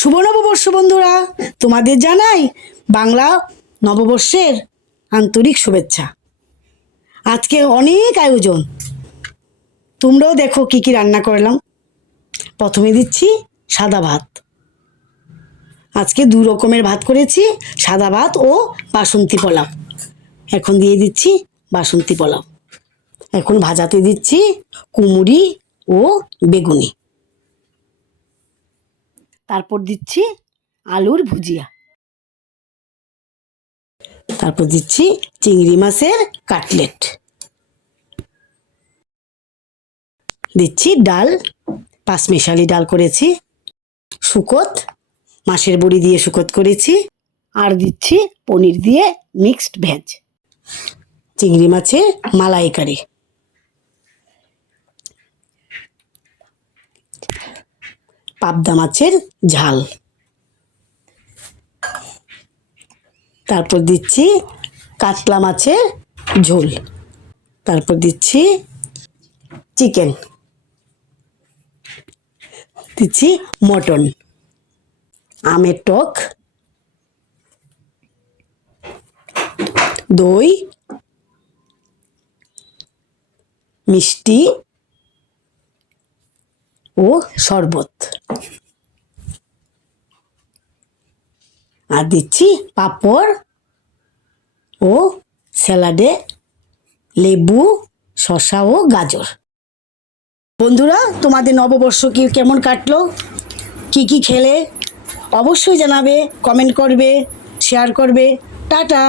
শুভ নববর্ষ বন্ধুরা, তোমাদের জানাই বাংলা নববর্ষের আন্তরিক শুভেচ্ছা। আজকে অনেক আয়োজন, তোমরাও দেখো কি কি রান্না করলাম। প্রথমে দিচ্ছি সাদা ভাত। আজকে দু রকমের ভাত করেছি, সাদা ভাত ও বাসন্তী পোলাও। এখন দিয়ে দিচ্ছি বাসন্তী পোলাও। এখন ভাজাতে দিচ্ছি কুমড়ি ও বেগুনি। তারপর দিচ্ছি আলুর ভুজিয়া। তারপর দিচ্ছি চিংড়ি মাছের কাটলেট। দিচ্ছি ডাল, পাঁচমিশালি ডাল করেছি, শুকত মাছের বড়ি দিয়ে শুকত করেছি, আর দিচ্ছি পনির দিয়ে মিক্সড ভেজ, চিংড়ি মাছের মালাইকারি, পাবদা মাছের ঝাল। তারপর দিচ্ছি কাতলা মাছের ঝোল। তারপর দিচ্ছি চিকেন, দিচ্ছি মটন, আমের টক, দই, মিষ্টি ও শরবত। আর দিচ্ছি পাঁপড় ও স্যালাডে লেবু, শসা ও গাজর। বন্ধুরা, তোমাদের নববর্ষ কি কেমন কাটলো, কি কি খেলে অবশ্যই জানাবে, কমেন্ট করবে, শেয়ার করবে। টাটা।